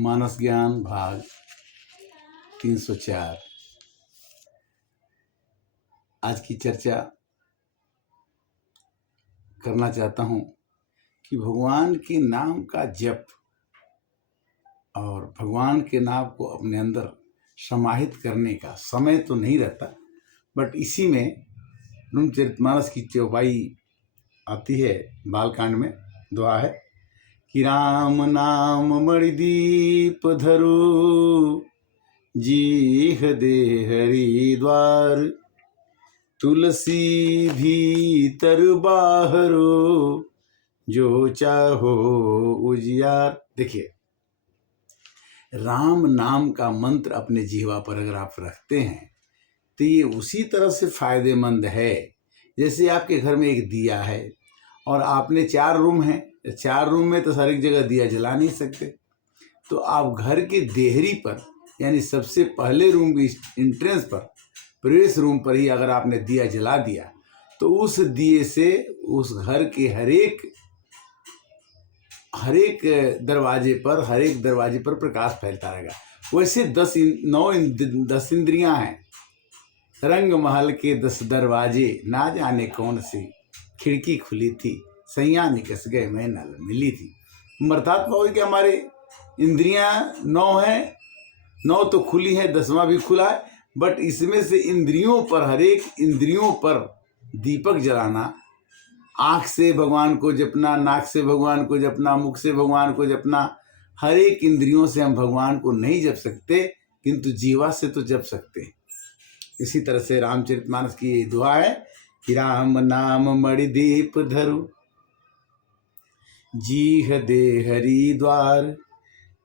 मानस ज्ञान भाग 304। आज की चर्चा करना चाहता हूँ कि भगवान के नाम का जप और भगवान के नाम को अपने अंदर समाहित करने का समय तो नहीं रहता, बट इसी में रामचरितमानस की चौपाई आती है। बालकांड में दुआ है कि राम नाम मणिदीप धरु, जीह दे हरिद्वार, तुलसी भीतर बाहरो, जो चाहो उजियार। देखिए, राम नाम का मंत्र अपने जीवा पर अगर आप रखते हैं तो ये उसी तरह से फायदेमंद है जैसे आपके घर में एक दिया है और आपने 4 रूम हैं। 4 रूम में तो हर एक जगह दिया जला नहीं सकते, तो आप घर के देहरी पर यानी सबसे पहले रूम की एंट्रेंस पर, प्रवेश रूम पर ही अगर आपने दिया जला दिया तो उस दिए से उस घर के हर एक दरवाजे पर प्रकाश फैलता रहेगा। वैसे 10 इंद्रियां हैं, रंग महल के 10 दरवाजे, ना जाने कौन सी खिड़की खुली थी, सैया निकस गए मैं नल मिली थी। अर्थात कि हमारे इंद्रियां 9 हैं, 9 तो खुली है, 10वां भी खुला है, बट इसमें से इंद्रियों पर, हर एक इंद्रियों पर दीपक जलाना, आँख से भगवान को जपना, नाक से भगवान को जपना, मुख से भगवान को जपना। हर एक इंद्रियों से हम भगवान को नहीं जप सकते, किंतु जीवा से तो जप सकते हैं। इसी तरह से रामचरितमानस की ये दुआ है कि राम नाम मणिदीप धरु, जीह दे हरिद्वार,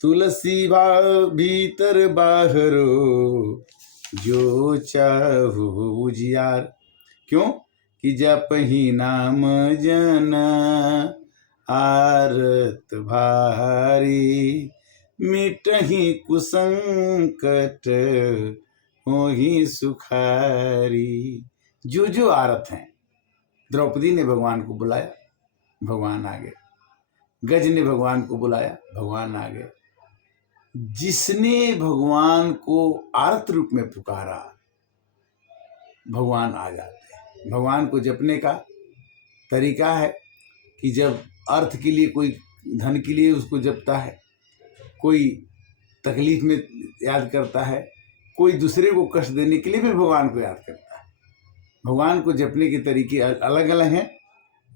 तुलसी भीतर बाहरो, जो चाहो उजियार। क्यों कि जप ही नाम जन आरत भारी, मिटहि कुसंकट होहि सुखारी। जो आरत हैं, द्रौपदी ने भगवान को बुलाया, भगवान आ गए। गज ने भगवान को बुलाया, भगवान आ गए। जिसने भगवान को आरत रूप में पुकारा, भगवान आ जाते हैं। भगवान को जपने का तरीका है कि जब अर्थ के लिए, कोई धन के लिए उसको जपता है, कोई तकलीफ में याद करता है, कोई दूसरे को कष्ट देने के लिए भी भगवान को याद करता है। भगवान को जपने के तरीके अलग अलग हैं।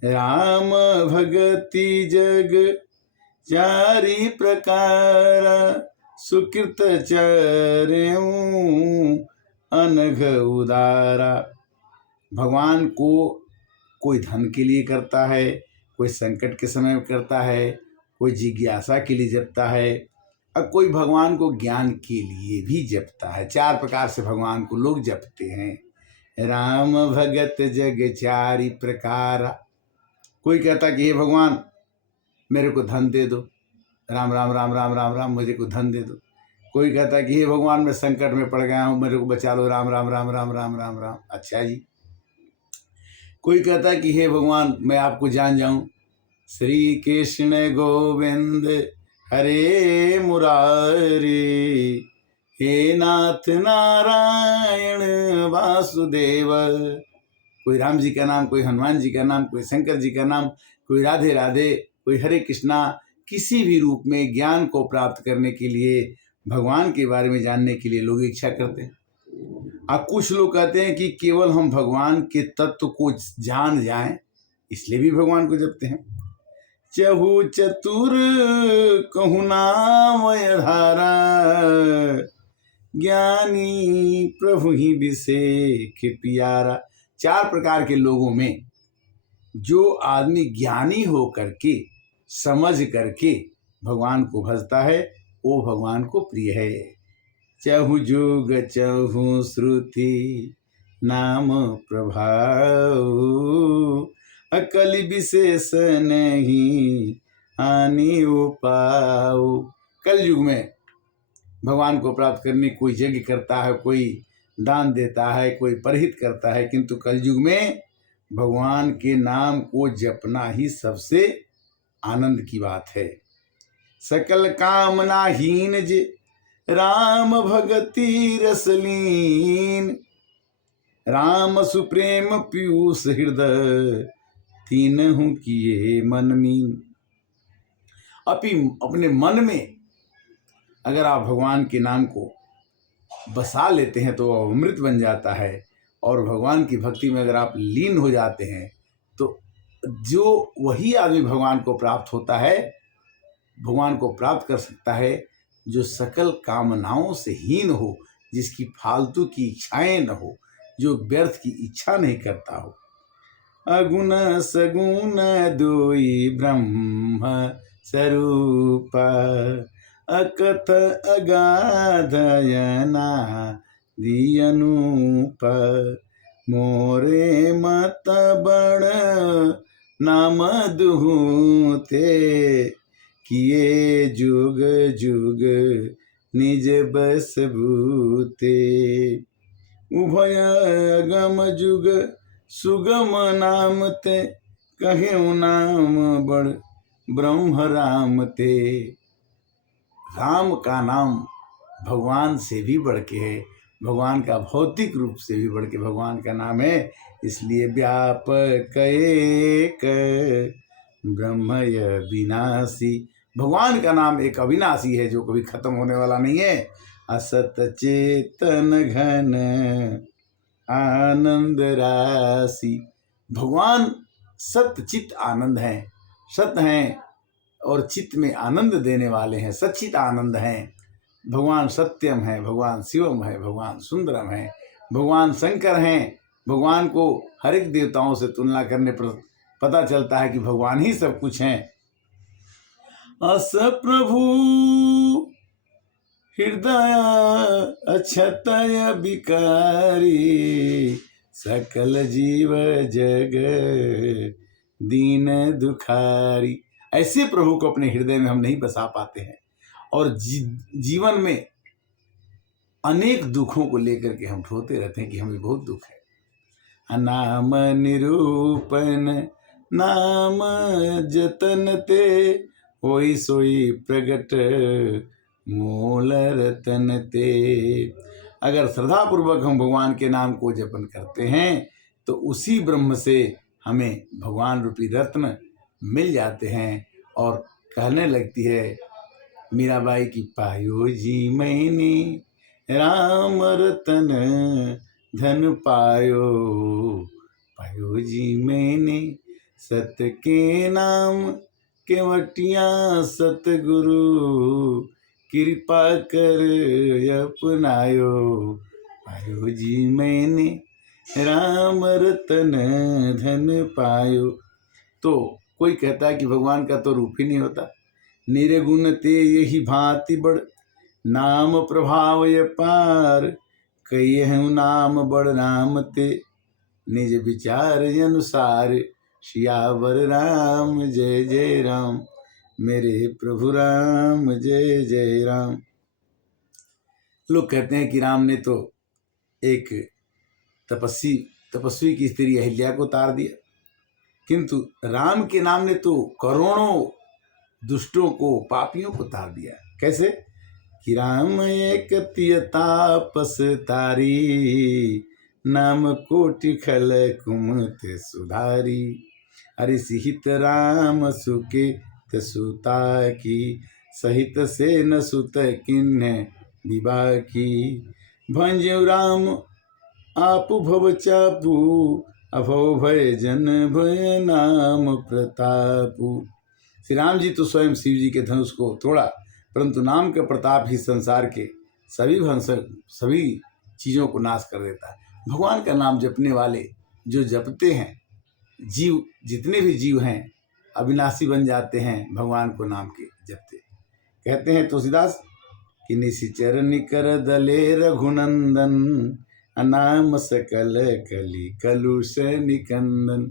राम भगति जग चारि प्रकार, सुकृत चर्यू अनघ उदारा। भगवान को कोई धन के लिए करता है, कोई संकट के समय में करता है, कोई जिज्ञासा के लिए जपता है, और कोई भगवान को ज्ञान के लिए भी जपता है। 4 प्रकार से भगवान को लोग जपते हैं। राम भगत जग चारि प्रकार। कोई कहता कि हे भगवान मेरे को धन दे दो, राम राम राम राम राम राम, मुझे को धन दे दो। कोई कहता कि हे भगवान मैं संकट में पड़ गया हूँ, मेरे को बचा लो, राम राम राम राम राम राम राम। अच्छा जी। कोई कहता कि हे भगवान मैं आपको जान जाऊं, श्री कृष्ण गोविंद हरे मुरारी, हे नाथ नारायण वासुदेव। कोई राम जी का नाम, कोई हनुमान जी का नाम, कोई शंकर जी का नाम, कोई राधे राधे, कोई हरे कृष्णा। किसी भी रूप में ज्ञान को प्राप्त करने के लिए, भगवान के बारे में जानने के लिए लोग इच्छा करते हैं। अब कुछ लोग कहते हैं कि केवल हम भगवान के तत्व को जान जाएं, इसलिए भी भगवान को जपते हैं। चहु चतुर कहु नामय धारा, ज्ञानी प्रभु ही विषेख प्यारा। 4 प्रकार के लोगों में जो आदमी ज्ञानी हो करके, समझ करके भगवान को भजता है, वो भगवान को प्रिय है। चहु जुग चहु श्रुति नाम प्रभाव, अकल विशेष नहीं हानि उपाव। कल युग में भगवान को प्राप्त करने कोई यज्ञ करता है, कोई दान देता है, कोई परहित करता है, किंतु कल युग में भगवान के नाम को जपना ही सबसे आनंद की बात है। सकल कामनाहीन जे राम भगति रसलीन। राम सुप्रेम पीयूष हृदय तीनहु किए मन मीन। अपने मन में अगर आप भगवान के नाम को बसा लेते हैं तो वह अमृत बन जाता है, और भगवान की भक्ति में अगर आप लीन हो जाते हैं तो जो वही आदमी भगवान को प्राप्त होता है, भगवान को प्राप्त कर सकता है जो सकल कामनाओं से हीन हो, जिसकी फालतू की इच्छाएं न हो, जो व्यर्थ की इच्छा नहीं करता हो। अगुण सगुण दोई ब्रह्म स्वरूप, अकथ अगाधयना दियनूप। मोरे मत बड़ नाम दुहते, किए जुग जुग निज बस भूते। उभय अगम जुग सुगम नाम ते, कहे नाम बड़ ब्रह्म राम ते। राम का नाम भगवान से भी बढ़ के है, भगवान का भौतिक रूप से भी बढ़ के भगवान का नाम है। इसलिए व्यापक एक ब्रह्मय विनाशी। भगवान का नाम एक अविनाशी है जो कभी खत्म होने वाला नहीं है। असत चेतन घन आनंद राशि। भगवान सत्य चित्त आनंद है, सत्य हैं और चित्त में आनंद देने वाले हैं, सच्चित आनंद हैं। भगवान सत्यम है, भगवान शिवम है, भगवान सुंदरम है, भगवान शंकर हैं। भगवान को हर एक देवताओं से तुलना करने पर पता चलता है कि भगवान ही सब कुछ हैं। अस प्रभु हृदय अक्षतय विकारी, सकल जीव जग दीन दुखारी। ऐसे प्रभु को अपने हृदय में हम नहीं बसा पाते हैं, और जीवन में अनेक दुखों को लेकर के हम रोते रहते हैं कि हमें बहुत दुख है। नाम निरूपण नाम जतन ते, होई सोई प्रगट मूल रतन ते। अगर श्रद्धापूर्वक हम भगवान के नाम को जपन करते हैं तो उसी ब्रह्म से हमें भगवान रूपी रत्न मिल जाते हैं। और कहने लगती है मीराबाई की, पायो जी मैंने राम रतन धन पायो, पायो जी मैंने सत के नाम केवटिया सतगुरु, कृपा कर अपनायो, पायो जी मैंने राम रतन धन पायो। तो कोई कहता है कि भगवान का तो रूप ही नहीं होता। निर्गुण ते यही भांति बड़, नाम प्रभाव ये पार, कई है नाम बड़ नाम ते, निज विचार अनुसार, सियावर राम जय जय राम, मेरे प्रभु राम जय जय राम। लोग कहते हैं कि राम ने तो एक तपस्वी की स्त्री अहिल्या को तार दिया, किंतु राम के नाम ने तो करोड़ों दुष्टों को, पापियों को तार दिया। कैसे कि राम एक तापस तारी, नाम कोटि खल कुमत सुधारी। अरे सिहित राम सुके सुता की, सहित से न सुत किन्ह विवाह की। भंजु राम आप भव चापू, अभव भय जन भय नाम प्रतापू। श्री राम जी तो स्वयं शिव जी के धनुष को तोड़ा, परंतु नाम का प्रताप ही संसार के सभी चीज़ों को नाश कर देता है। भगवान का नाम जपने वाले जो जपते हैं, जीव जितने भी जीव हैं अविनाशी बन जाते हैं भगवान को नाम के जपते। कहते हैं तुलसीदास कि निशिचर निकर दले रघुनंदन, अनाम सकल कली कलुष निकंदन।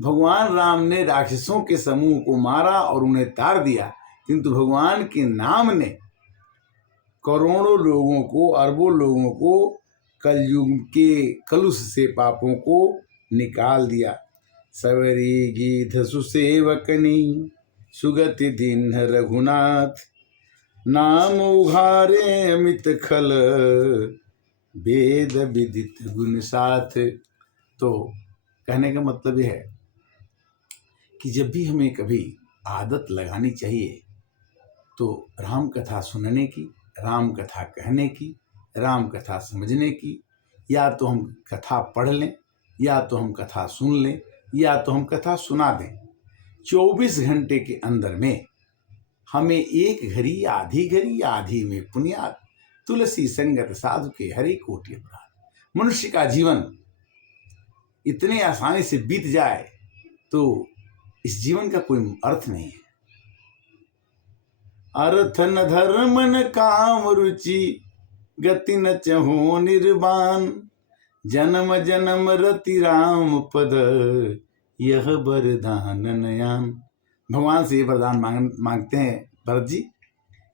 भगवान राम ने राक्षसों के समूह को मारा और उन्हें तार दिया, किंतु भगवान के नाम ने करोड़ों लोगों को, अरबों लोगों को कलयुग के कलुष से, पापों को निकाल दिया। सवरी गीध सुसेवकनी, सुगति दीन रघुनाथ, नाम उघारे अमित खल, वेद विदित गुण साथ। तो कहने का मतलब यह है कि जब भी हमें कभी आदत लगानी चाहिए तो राम कथा सुनने की, राम कथा कहने की, राम कथा समझने की, या तो हम कथा पढ़ लें, या तो हम कथा सुन लें, या तो हम कथा सुना दें। 24 घंटे के अंदर में हमें एक घड़ी आधी घड़ी आधी में पुण्यात, तुलसी संगत साधु के हरे कोटि अपराध। मनुष्य का जीवन इतने आसानी से बीत जाए तो इस जीवन का कोई अर्थ नहीं है। अर्थ न धर्म न काम रुचि, गति न चहो निर्वाण, जन्म जन्म रति राम पद, यह वरदान नयान। भगवान से ये वरदान मांगते हैं भरत जी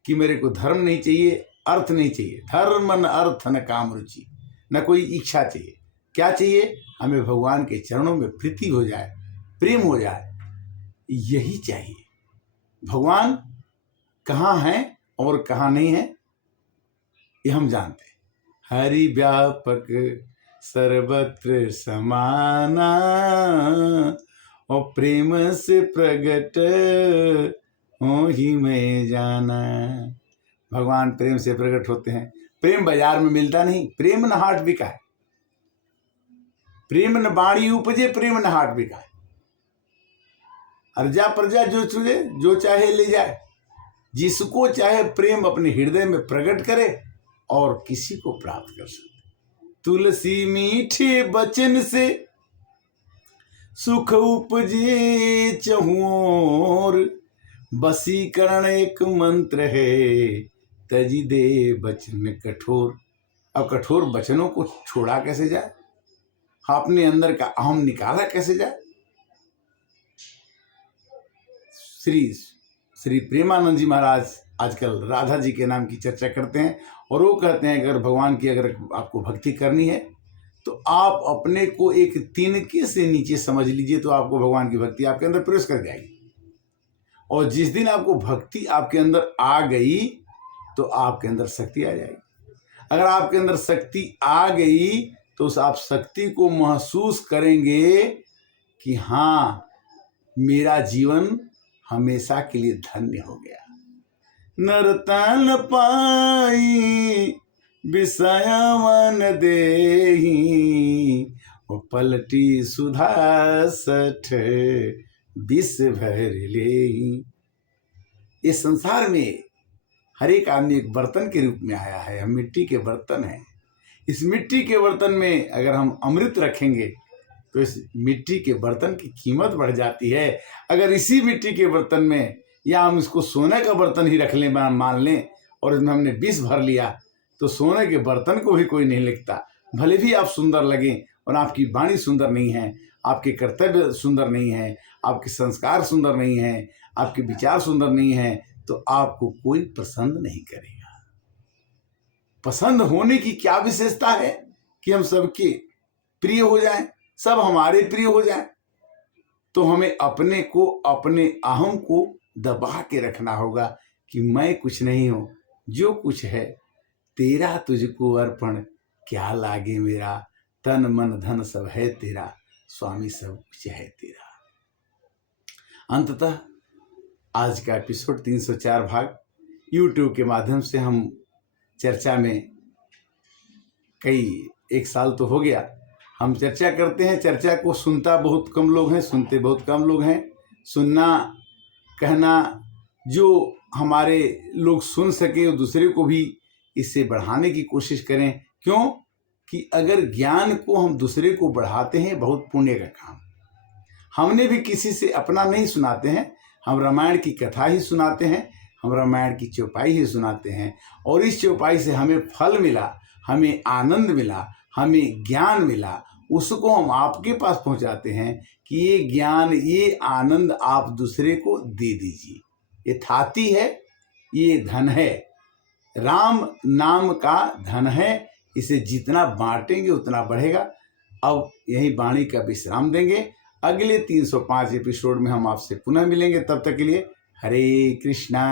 कि मेरे को धर्म नहीं चाहिए, अर्थ नहीं चाहिए। धर्म न अर्थ न काम रुचि, न कोई इच्छा चाहिए। क्या चाहिए? हमें भगवान के चरणों में प्रीति हो जाए, प्रेम हो जाए, यही चाहिए। भगवान कहाँ हैं और कहाँ नहीं है ये हम जानते हैं। हरि व्यापक सर्वत्र समाना, और प्रेम से प्रगट हो ही मैं जाना। भगवान प्रेम से प्रकट होते हैं। प्रेम बाजार में मिलता नहीं, प्रेम न हाट बिका है। प्रेम न बाणी उपजे, प्रेम न हाट बिका है। अर्जा प्रजा जो चुने, जो चाहे ले जाए। जिसको चाहे प्रेम अपने हृदय में प्रकट करे और किसी को प्राप्त कर सकते। तुलसी मीठे बचन से सुख उपजे चहुओर, बसीकरण एक मंत्र है, तजी दे बचन कठोर। अब कठोर वचनों को छोड़ा कैसे जाए? अपने अंदर का अहम निकाला कैसे जाए? श्री प्रेमानंद जी महाराज आजकल राधा जी के नाम की चर्चा करते हैं और वो कहते हैं अगर भगवान की अगर आपको भक्ति करनी है तो आप अपने को एक तिनके से नीचे समझ लीजिए, तो आपको भगवान की भक्ति आपके अंदर प्रवेश कर जाएगी। और जिस दिन आपको भक्ति आपके अंदर आ गई तो आपके अंदर शक्ति आ जाएगी। अगर आपके अंदर शक्ति आ गई तो उस आप शक्ति को महसूस करेंगे कि हाँ, मेरा जीवन हमेशा के लिए धन्य हो गया। नरतन पाई विषयवन देही, पलटी सुधा सठ विष भर लेही। इस संसार में हर एक आदमी एक बर्तन के रूप में आया है। हम मिट्टी के बर्तन हैं। इस मिट्टी के बर्तन में अगर हम अमृत रखेंगे तो इस मिट्टी के बर्तन की कीमत बढ़ जाती है। अगर इसी मिट्टी के बर्तन में या हम इसको सोने का बर्तन ही रख लें, मान लें, और इसमें हमने विष भर लिया तो सोने के बर्तन को भी कोई नहीं लिखता। भले भी आप सुंदर लगें और आपकी वाणी सुंदर नहीं है, आपके कर्तव्य सुंदर नहीं है, आपके संस्कार सुंदर नहीं है, आपके विचार सुंदर नहीं है, तो आपको कोई पसंद नहीं करेगा। पसंद होने की क्या विशेषता है कि हम सबके प्रिय हो जाएं, सब हमारे प्रिय हो जाएं? तो हमें अपने को, अपने अहम को दबा के रखना होगा कि मैं कुछ नहीं हूं, जो कुछ है तेरा तुझको अर्पण, क्या लागे मेरा, तन मन धन सब है तेरा, स्वामी सब कुछ है तेरा। अंततः आज का एपिसोड 304 भाग YouTube के माध्यम से हम चर्चा में एक साल तो हो गया हम चर्चा करते हैं। चर्चा को सुनता बहुत कम लोग हैं, सुनते बहुत कम लोग हैं। सुनना, कहना, जो हमारे लोग सुन सके और दूसरे को भी इससे बढ़ाने की कोशिश करें। क्यों कि अगर ज्ञान को हम दूसरे को बढ़ाते हैं, बहुत पुण्य का काम। हमने भी किसी से अपना नहीं सुनाते हैं, हम रामायण की कथा ही सुनाते हैं, हम रामायण की चौपाई ही सुनाते हैं, और इस चौपाई से हमें फल मिला, हमें आनंद मिला, हमें ज्ञान मिला, उसको हम आपके पास पहुंचाते हैं कि ये ज्ञान, ये आनंद आप दूसरे को दे दीजिए। ये थाती है, ये धन है, राम नाम का धन है। इसे जितना बांटेंगे उतना बढ़ेगा। अब यही वाणी का विश्राम देंगे। अगले 305 एपिसोड में हम आपसे पुनः मिलेंगे। तब तक के लिए हरे कृष्णा।